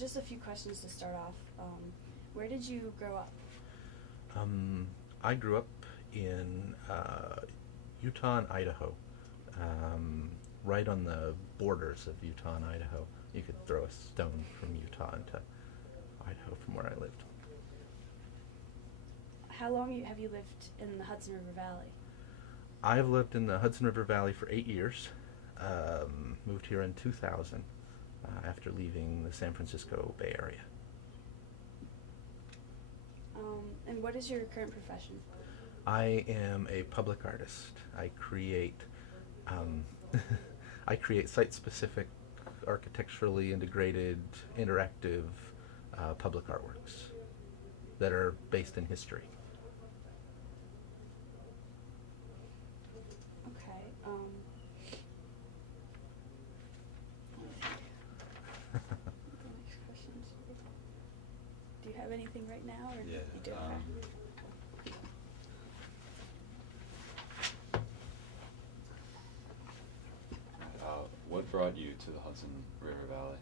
just a few questions to start off. Where did you grow up? I grew up in Utah and Idaho, right on the borders of Utah and Idaho. You could throw a stone from Utah into Idaho from where I lived. How long have you lived in the Hudson River Valley? I've lived in the Hudson River Valley for 8 years. Moved here in 2000 after leaving the San Francisco Bay Area. And what is your current profession? I am a public artist. I create I create site-specific, architecturally integrated, interactive public artworks that are based in history. Okay. The next question. Do you have anything right now, or Yeah, you do? What brought you to the Hudson River Valley?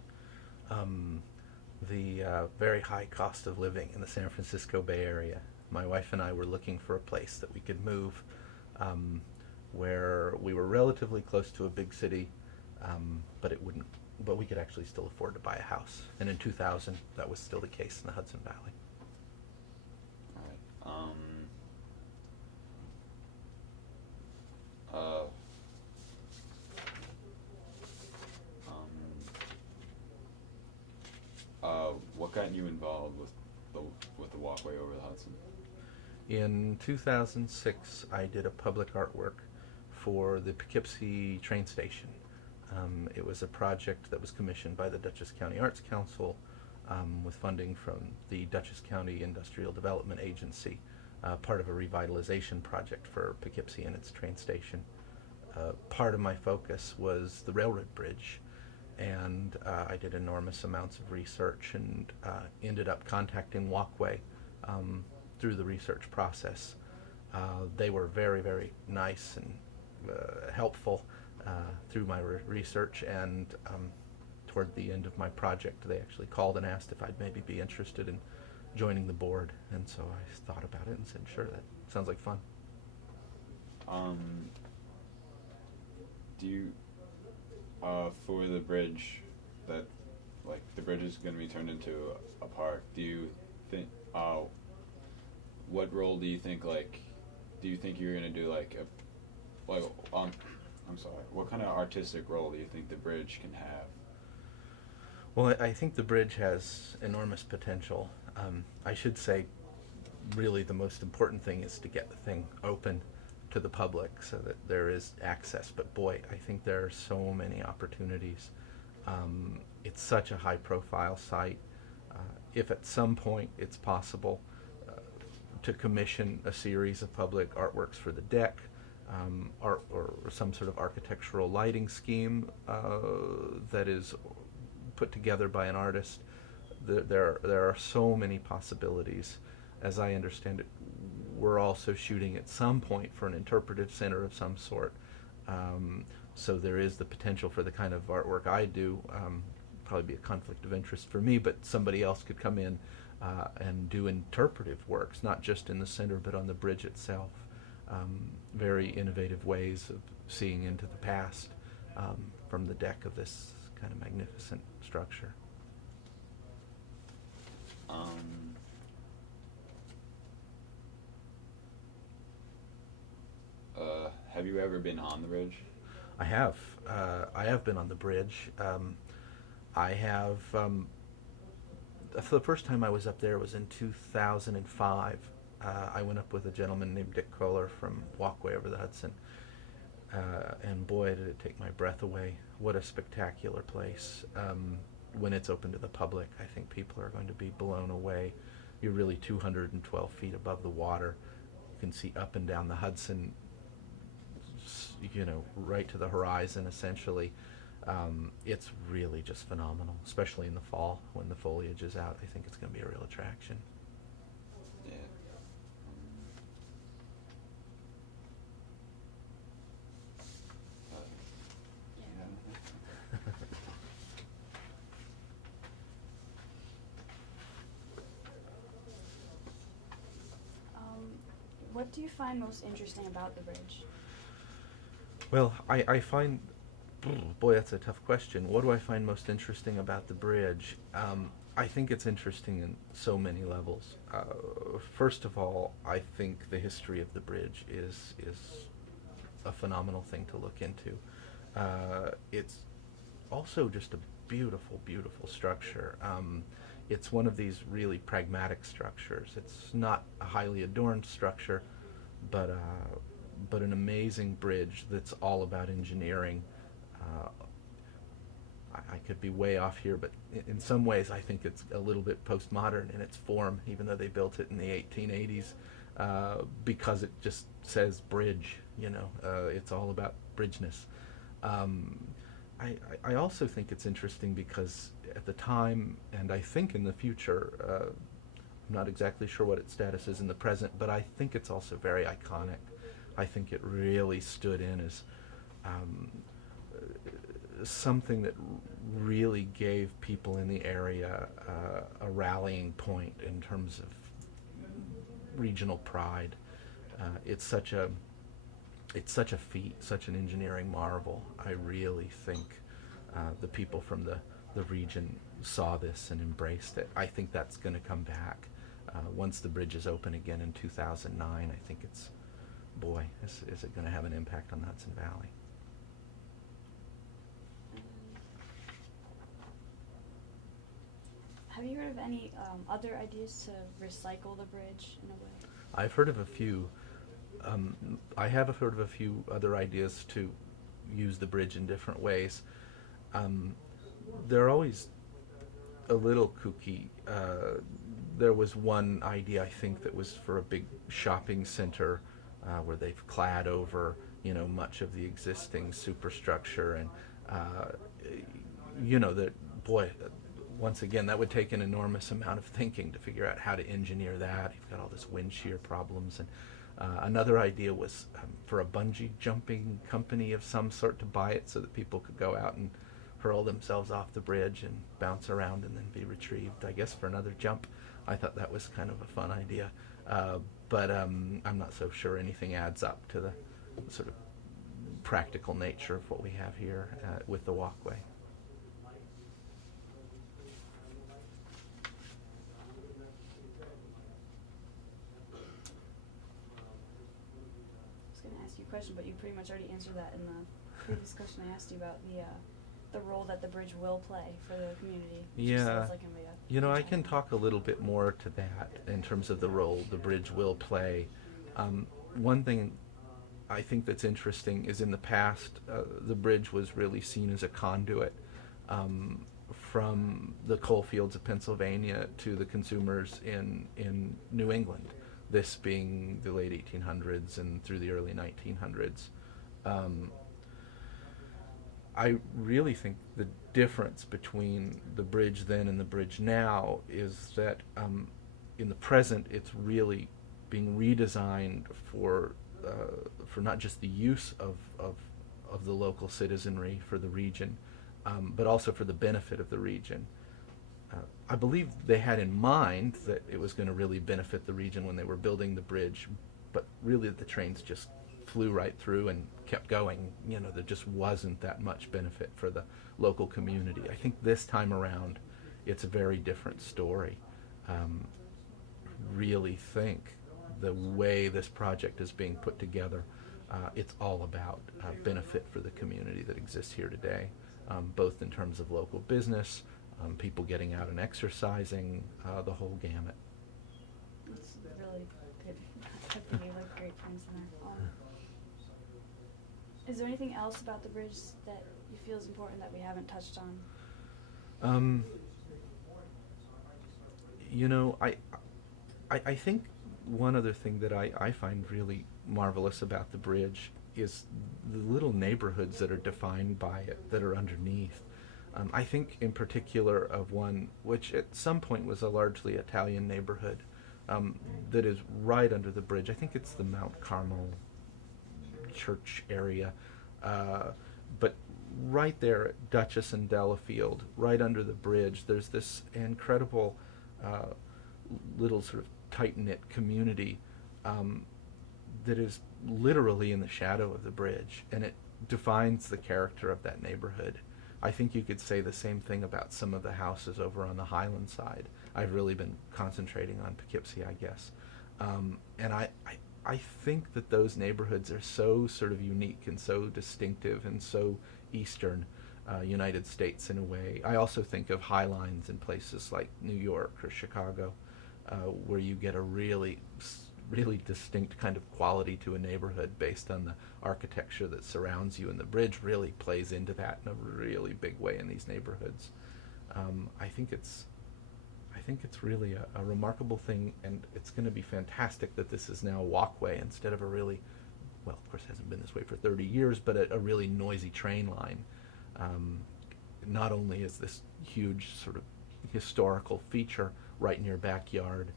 The very high cost of living in the San Francisco Bay Area. My wife and I were looking for a place that we could move where we were relatively close to a big city, but we could actually still afford to buy a house. And in 2000, that was still the case in the Hudson Valley. All right. What got you involved with the Walkway over the Hudson? In 2006, I did a public artwork for the Poughkeepsie train station. It was a project that was commissioned by the Dutchess County Arts Council with funding from the Dutchess County Industrial Development Agency, part of a revitalization project for Poughkeepsie and its train station. Part of my focus was the railroad bridge, and I did enormous amounts of research and ended up contacting Walkway through the research process. They were very, very nice and helpful through my research, and toward the end of my project they actually called and asked if I'd maybe be interested in joining the board, and so I thought about it and said, sure, that sounds like fun. Do you, for the bridge, that, like, the bridge is going to be turned into a park, do you think, what role do you think, like, do you think you're going to do, like, I'm sorry, what kind of artistic role do you think the bridge can have? Well, I think the bridge has enormous potential. I should say, really, the most important thing is to get the thing open to the public so that there is access. But boy, I think there are so many opportunities. It's such a high-profile site. If at some point it's possible to commission a series of public artworks for the deck, or some sort of architectural lighting scheme that is put together by an artist, there are so many possibilities. As I understand it, we're also shooting at some point for an interpretive center of some sort. So there is the potential for the kind of artwork I do, probably be a conflict of interest for me, but somebody else could come in and do interpretive works, not just in the center but on the bridge itself. Very innovative ways of seeing into the past from the deck of this kind of magnificent structure. Have you ever been on the bridge? I have. I have been on the bridge. I have. The first time I was up there was in 2005. I went up with a gentleman named Dick Kohler from Walkway over the Hudson. And boy, did it take my breath away. What a spectacular place. When it's open to the public, I think people are going to be blown away. You're really 212 feet above the water. You can see up and down the Hudson, right to the horizon, essentially. It's really just phenomenal, especially in the fall when the foliage is out. I think it's going to be a real attraction. Yeah. What do you find most interesting about the bridge? Well, I find, boy, that's a tough question. What do I find most interesting about the bridge? I think it's interesting in so many levels. First of all, I think the history of the bridge is a phenomenal thing to look into. It's also just a beautiful, beautiful structure. It's one of these really pragmatic structures. It's not a highly adorned structure, but an amazing bridge that's all about engineering. I could be way off here, but in some ways I think it's a little bit postmodern in its form, even though they built it in the 1880s, because it just says bridge, it's all about bridgeness. I also think it's interesting because at the time, and I think in the future, I'm not exactly sure what its status is in the present, but I think it's also very iconic. I think it really stood in as something that really gave people in the area a rallying point in terms of regional pride. It's such a feat, such an engineering marvel. I really think the people from the region saw this and embraced it. I think that's going to come back once the bridge is open again in 2009. I think it's, boy, is it going to have an impact on the Hudson Valley. Have you heard of any other ideas to recycle the bridge in a way? I've heard of a few. I have heard of a few other ideas to use the bridge in different ways. They're always a little kooky. There was one idea, I think, that was for a big shopping center where they've clad over, much of the existing superstructure, and that, boy, once again, that would take an enormous amount of thinking to figure out how to engineer that. You've got all this wind shear problems. And another idea was for a bungee jumping company of some sort to buy it so that people could go out and hurl themselves off the bridge and bounce around and then be retrieved, I guess, for another jump. I thought that was kind of a fun idea. But I'm not so sure anything adds up to the sort of practical nature of what we have here with the walkway. Question, but you pretty much already answered that in the previous question I asked you about the role that the bridge will play for the community. Yeah, like I can talk a little bit more to that in terms of the role the bridge will play. One thing I think that's interesting is in the past, the bridge was really seen as a conduit from the coal fields of Pennsylvania to the consumers in New England. This being the late 1800s and through the early 1900s. I really think the difference between the bridge then and the bridge now is that in the present it's really being redesigned for not just the use of the local citizenry for the region, but also for the benefit of the region. I believe they had in mind that it was going to really benefit the region when they were building the bridge, but really the trains just flew right through and kept going. There just wasn't that much benefit for the local community. I think this time around, it's a very different story. Really think the way this project is being put together, it's all about benefit for the community that exists here today, both in terms of local business, people getting out and exercising, the whole gamut. That's really good. I think you like great points in there. Is there anything else about the bridge that you feel is important that we haven't touched on? I think one other thing that I find really marvelous about the bridge is the little neighborhoods that are defined by it, that are underneath. I think in particular of one which at some point was a largely Italian neighborhood that is right under the bridge. I think it's the Mount Carmel church area. But right there at Dutchess and Delafield, right under the bridge, there's this incredible little sort of tight-knit community that is literally in the shadow of the bridge, and it defines the character of that neighborhood. I think you could say the same thing about some of the houses over on the Highland side. I've really been concentrating on Poughkeepsie, I guess. And I think that those neighborhoods are so sort of unique and so distinctive and so Eastern United States in a way. I also think of high lines in places like New York or Chicago, where you get a really distinct kind of quality to a neighborhood based on the architecture that surrounds you, and the bridge really plays into that in a really big way in these neighborhoods. I think it's really a remarkable thing, and it's going to be fantastic that this is now a walkway instead of a really, well, of course it hasn't been this way for 30 years, but a really noisy train line. Not only is this huge sort of historical feature right in your backyard,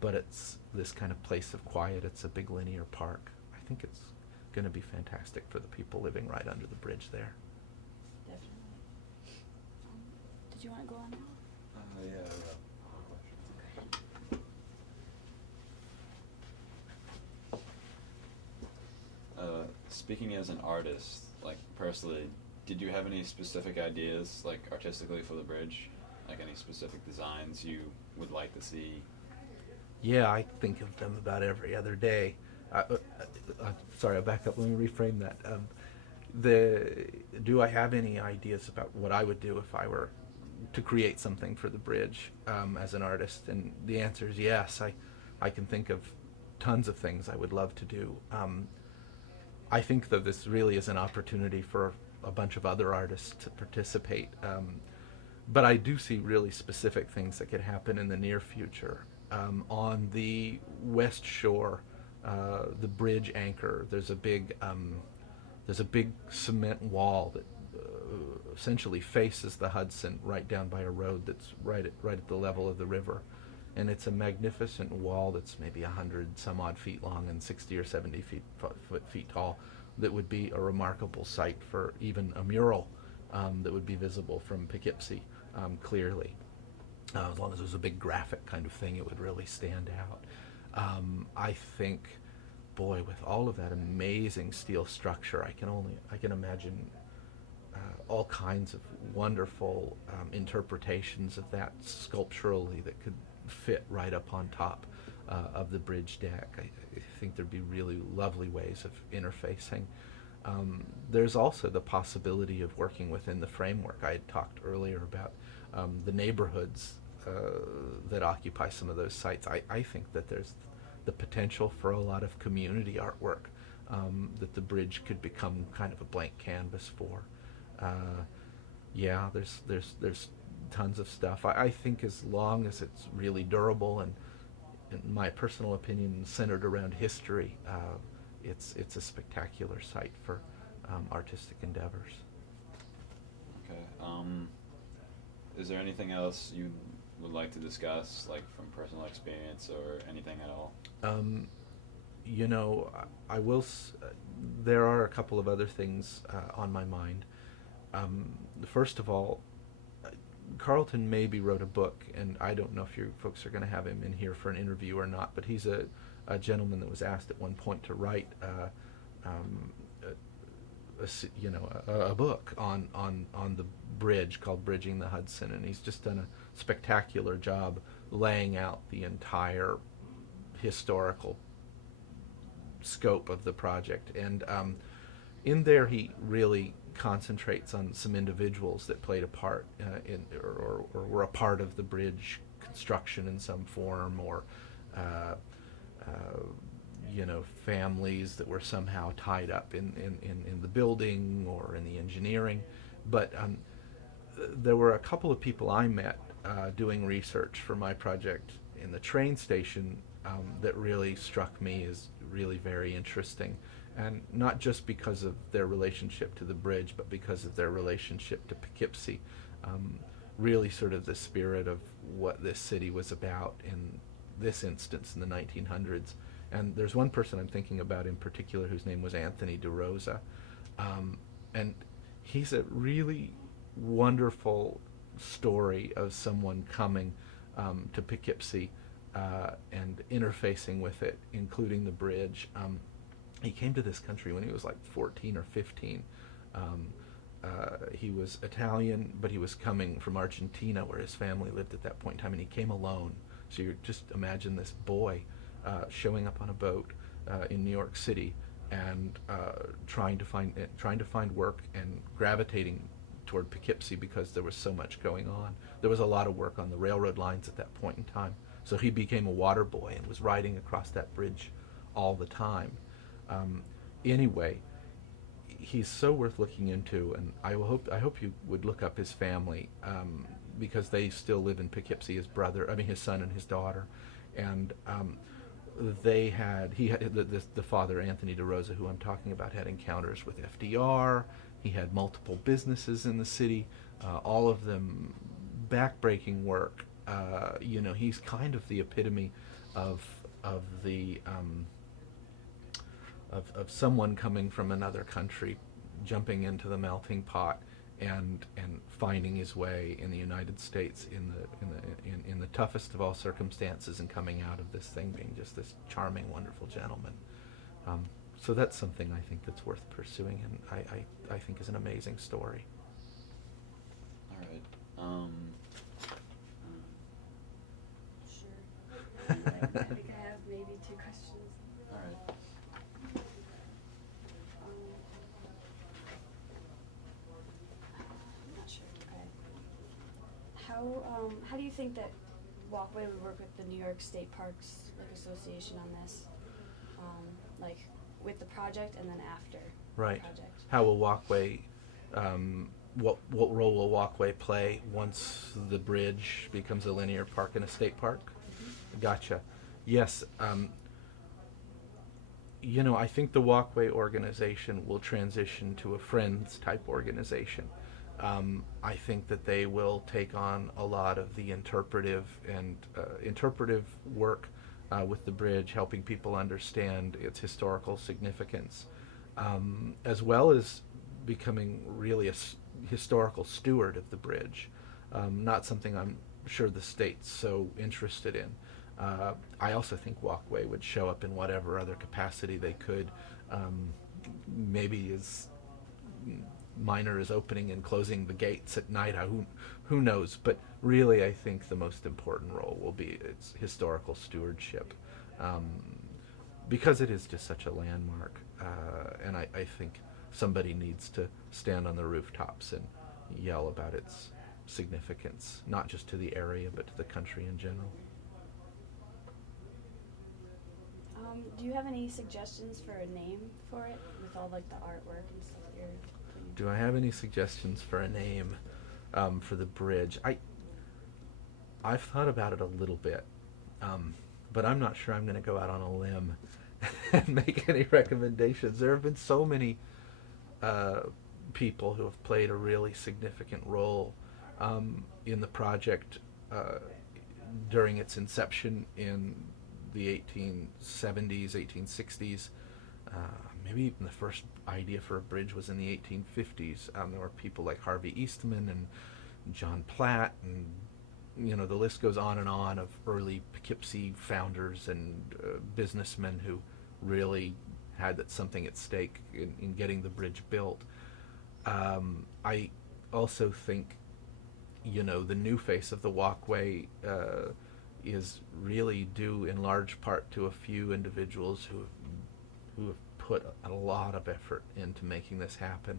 but it's this kind of place of quiet. It's a big linear park. I think it's going to be fantastic for the people living right under the bridge there. Definitely. Did you want to go on now? Yeah, I have one question. Speaking as an artist, like personally, did you have any specific ideas, like artistically, for the bridge? Like any specific designs you would like to see? Yeah, I think of them about every other day. Sorry, I'll back up. Let me reframe that. Do I have any ideas about what I would do if I were to create something for the bridge as an artist? And the answer is yes. I can think of tons of things I would love to do. I think that this really is an opportunity for a bunch of other artists to participate. But I do see really specific things that could happen in the near future. On the west shore, the bridge anchor, there's a big cement wall that essentially faces the Hudson right down by a road that's right at the level of the river. And it's a magnificent wall that's maybe 100 some odd feet long and 60 or 70 feet tall, that would be a remarkable sight for even a mural that would be visible from Poughkeepsie clearly. As long as it was a big graphic kind of thing, it would really stand out. I think, boy, with all of that amazing steel structure, I can imagine all kinds of wonderful interpretations of that sculpturally that could fit right up on top of the bridge deck. I think there'd be really lovely ways of interfacing. There's also the possibility of working within the framework. I had talked earlier about the neighborhoods that occupy some of those sites. I think that there's the potential for a lot of community artwork that the bridge could become kind of a blank canvas for. Yeah, there's tons of stuff. I think as long as it's really durable and, in my personal opinion, centered around history, it's a spectacular site for artistic endeavors. Okay. Is there anything else you would like to discuss, like from personal experience or anything at all? I will. There are a couple of other things on my mind. First of all, Carlton maybe wrote a book, and I don't know if you folks are going to have him in here for an interview or not, but he's a gentleman that was asked at one point to write a book on the bridge called Bridging the Hudson, and he's just done a spectacular job laying out the entire historical scope of the project. And in there he really concentrates on some individuals that played a part or were a part of the bridge construction in some form, or families that were somehow tied up in the building or in the engineering. But there were a couple of people I met doing research for my project in the train station that really struck me as really very interesting. And not just because of their relationship to the bridge, but because of their relationship to Poughkeepsie. Really sort of the spirit of what this city was about in this instance in the 1900s. And there's one person I'm thinking about in particular whose name was Anthony DeRosa. And he's a really wonderful story of someone coming to Poughkeepsie and interfacing with it, including the bridge. He came to this country when he was like 14 or 15. He was Italian, but he was coming from Argentina, where his family lived at that point in time, and he came alone. So you just imagine this boy showing up on a boat in New York City and trying to find work and gravitating toward Poughkeepsie because there was so much going on. There was a lot of work on the railroad lines at that point in time. So he became a water boy and was riding across that bridge all the time. Anyway, he's so worth looking into, and I hope you would look up his family, because they still live in Poughkeepsie. His son and his daughter, and the father, Anthony DeRosa, who I'm talking about, had encounters with FDR. He had multiple businesses in the city, all of them backbreaking work. He's kind of the epitome of someone coming from another country, jumping into the melting pot and finding his way in the United States in the toughest of all circumstances, and coming out of this thing being just this charming, wonderful gentleman. So that's something I think that's worth pursuing, and I think is an amazing story. All right. Sure. I think I have maybe 2 questions. All right. I'm not sure. Okay. How do you think that Walkway would work with the New York State Parks Association on this, with the project and then after Right. the project? How will Walkway? What role will Walkway play once the bridge becomes a linear park and a state park? Mm-hmm. Gotcha. Yes. I think the Walkway organization will transition to a Friends type organization. I think that they will take on a lot of the interpretive work with the bridge, helping people understand its historical significance, as well as becoming really a historical steward of the bridge. Not something I'm sure the state's so interested in. I also think Walkway would show up in whatever other capacity they could, maybe as minor as opening and closing the gates at night. Who knows? But really, I think the most important role will be its historical stewardship, because it is just such a landmark, and I think somebody needs to stand on the rooftops and yell about its significance, not just to the area, but to the country in general. Do you have any suggestions for a name for it, with all the artwork and stuff you're putting into Do I have any suggestions for a name for the bridge? I've thought about it a little bit, but I'm not sure I'm going to go out on a limb and make any recommendations. There have been so many people who have played a really significant role in the project during its inception in the 1870s, 1860s. Maybe even the first idea for a bridge was in the 1850s. There were people like Harvey Eastman and John Platt, and the list goes on and on of early Poughkeepsie founders and businessmen who really had something at stake in getting the bridge built. I also think, the new face of the Walkway is really due in large part to a few individuals who have put a lot of effort into making this happen.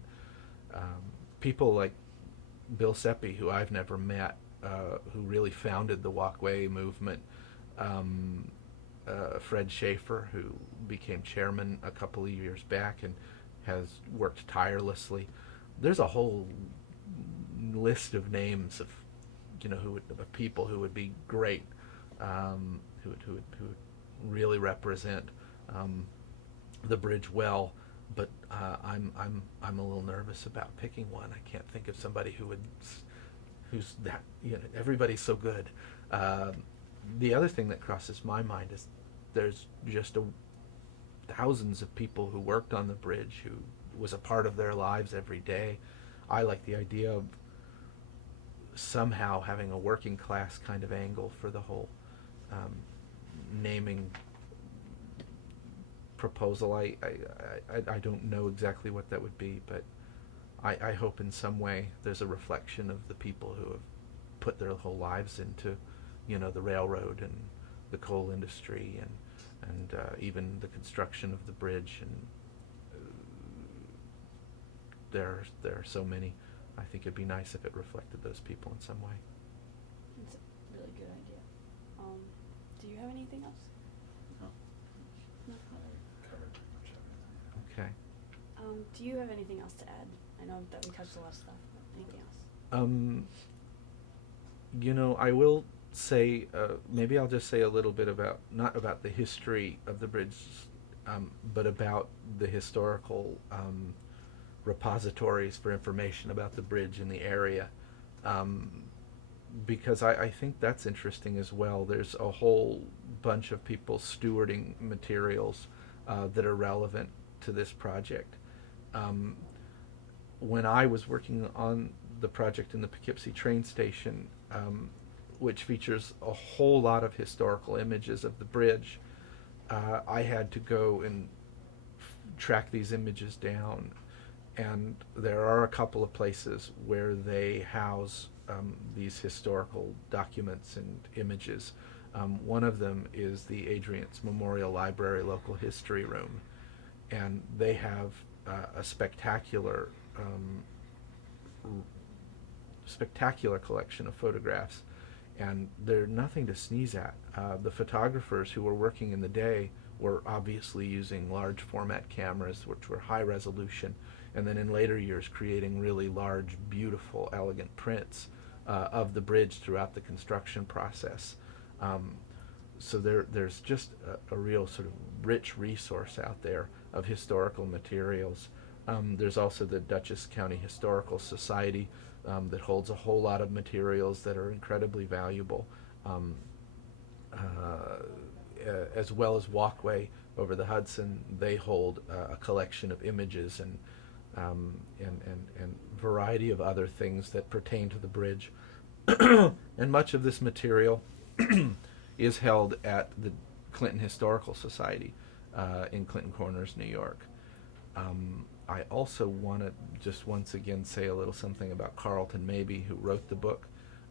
People like Bill Seppi, who I've never met, who really founded the Walkway movement. Fred Schaefer, who became chairman a couple of years back and has worked tirelessly. There's a whole list of names of of people who would be great, who would really represent the bridge well. But I'm a little nervous about picking one. I can't think of somebody who's that. Everybody's so good. The other thing that crosses my mind is there's just thousands of people who worked on the bridge, who was a part of their lives every day. I like the idea of somehow having a working class kind of angle for the whole naming proposal. I don't know exactly what that would be, but I hope in some way there's a reflection of the people who have put their whole lives into, the railroad and the coal industry and even the construction of the bridge. And there are so many. I think it'd be nice if it reflected those people in some way. It's a really good idea. Do you have anything else? No. No. I covered pretty much everything. Okay. Do you have anything else to add? I know that we touched a lot of stuff, but anything else? I will say, maybe I'll just say a little bit about, not about the history of the bridge, but about the historical repositories for information about the bridge in the area. Because I think that's interesting as well. There's a whole bunch of people stewarding materials that are relevant to this project. When I was working on the project in the Poughkeepsie train station, which features a whole lot of historical images of the bridge, I had to go and track these images down. And there are a couple of places where they house these historical documents and images. One of them is the Adriance Memorial Library Local History Room, and they have a spectacular collection of photographs, and they're nothing to sneeze at. The photographers who were working in the day were obviously using large format cameras, which were high resolution, and then in later years creating really large, beautiful, elegant prints of the bridge throughout the construction process. So there's just a real sort of rich resource out there of historical materials. There's also the Dutchess County Historical Society that holds a whole lot of materials that are incredibly valuable, as well as Walkway over the Hudson. They hold a collection of images and variety of other things that pertain to the bridge. And much of this material is held at the Clinton Historical Society in Clinton Corners, New York. I also want to just once again say a little something about Carlton Mabie, who wrote the book,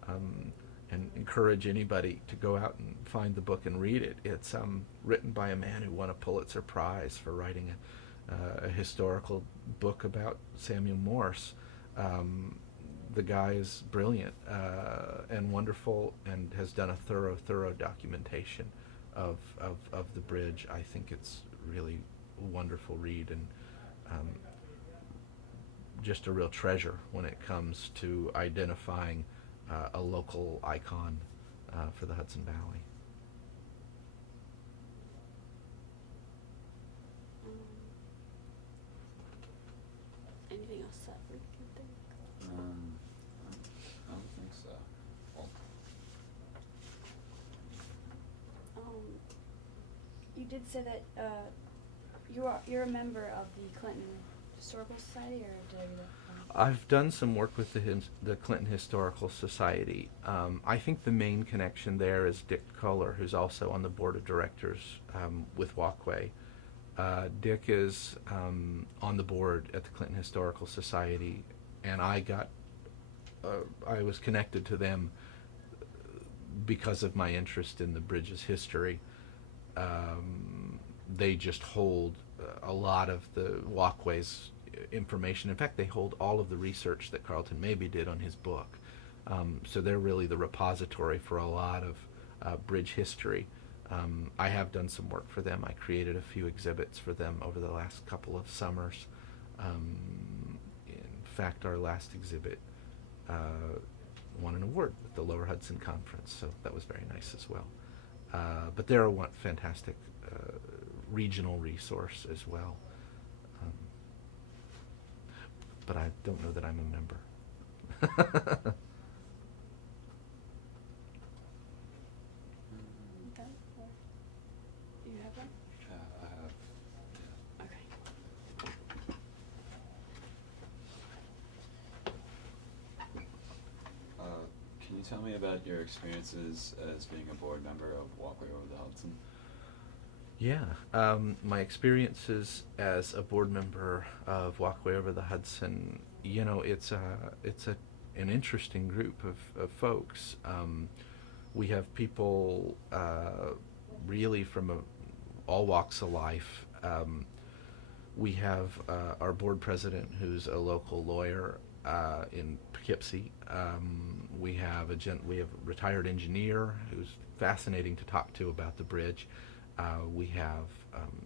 and encourage anybody to go out and find the book and read it. It's written by a man who won a Pulitzer Prize for writing a historical book about Samuel Morse. The guy is brilliant and wonderful, and has done a thorough documentation of the bridge. I think it's really a wonderful read, and just a real treasure when it comes to identifying a local icon for the Hudson Valley. Anything else that we can think? I don't think so. Well, You did say that you're a member of the Clinton Historical Society, or did I do that wrong? I've done some work with the Clinton Historical Society. I think the main connection there is Dick Kohler, who's also on the board of directors with Walkway. Dick is on the board at the Clinton Historical Society, and I was connected to them because of my interest in the bridge's history. They just hold a lot of the Walkway's information. In fact, they hold all of the research that Carlton Mabie did on his book. So they're really the repository for a lot of bridge history. I have done some work for them. I created a few exhibits for them over the last couple of summers. In fact, our last exhibit won an award at the Lower Hudson Conference, so that was very nice as well. But they're a fantastic regional resource as well. But I don't know that I'm a member. Okay. Or you have one? I have. Yeah. Okay. Can you you tell me about your experiences as being a board member of Walkway over the Hudson? Yeah, my experiences as a board member of Walkway over the Hudson, you know, it's an interesting group of folks. We have people really from all walks of life. We have our board president, who's a local lawyer in Poughkeepsie. We have a retired engineer who's fascinating to talk to about the bridge. We have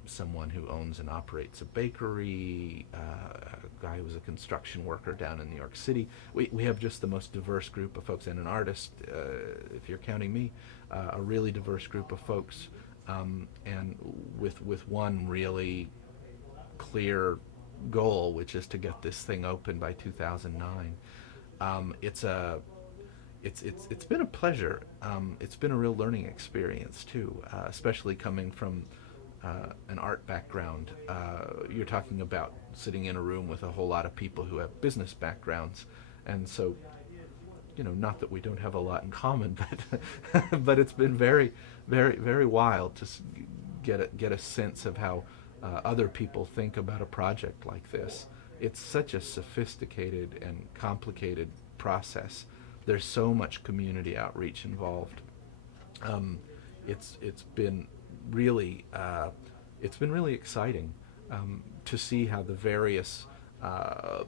someone who owns and operates a bakery, a guy who's a construction worker down in New York City. We have just the most diverse group of folks, and an artist, if you're counting me, a really diverse group of folks, and with one really clear goal, which is to get this thing open by 2009. It's been a pleasure. It's been a real learning experience too, especially coming from an art background. You're talking about sitting in a room with a whole lot of people who have business backgrounds, and so, you know, not that we don't have a lot in common, but but it's been very, very, very wild to get a sense of how other people think about a project like this. It's such a sophisticated and complicated process. There's so much community outreach involved. It's been really exciting to see how the various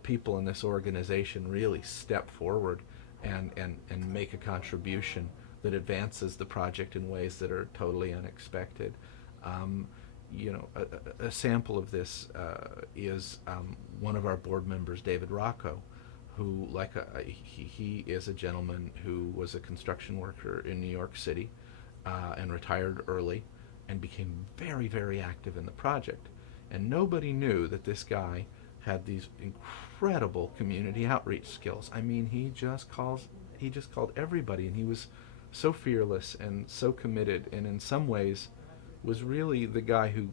people in this organization really step forward and make a contribution that advances the project in ways that are totally unexpected. You know, a sample of this is one of our board members, David Rocco, who, he is a gentleman who was a construction worker in New York City and retired early and became very, very active in the project. And nobody knew that this guy had these incredible community outreach skills. I mean, he just called everybody, and he was so fearless and so committed, and in some ways was really the guy who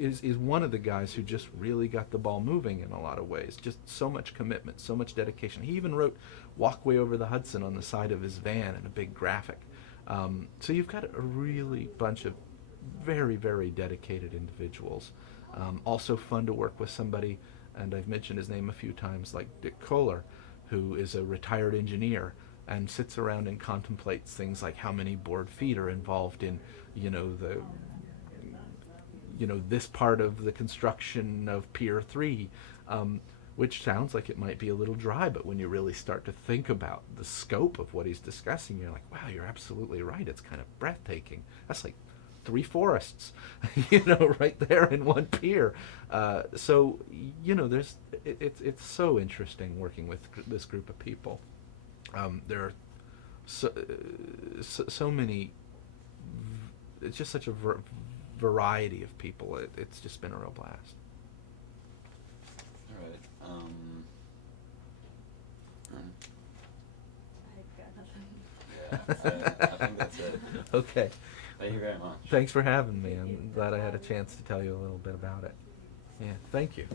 is one of the guys who just really got the ball moving in a lot of ways. Just so much commitment, so much dedication. He even wrote Walkway over the Hudson on the side of his van in a big graphic. So you've got a really bunch of very, very dedicated individuals. Also fun to work with somebody, and I've mentioned his name a few times, like Dick Kohler, who is a retired engineer and sits around and contemplates things like how many board feet are involved in, this part of the construction of Pier 3, which sounds like it might be a little dry, but when you really start to think about the scope of what he's discussing, you're like, wow, you're absolutely right. It's kind of breathtaking. That's like 3 forests, right there in one pier. So, it's so interesting working with this group of people. There are so many. It's just such a variety of people. It's just been a real blast. All right. I've got nothing. Yeah, I think that's it. Okay. Thank you very much. Thanks for having me. I'm glad I had a chance to tell you a little bit about it. Yeah, thank you.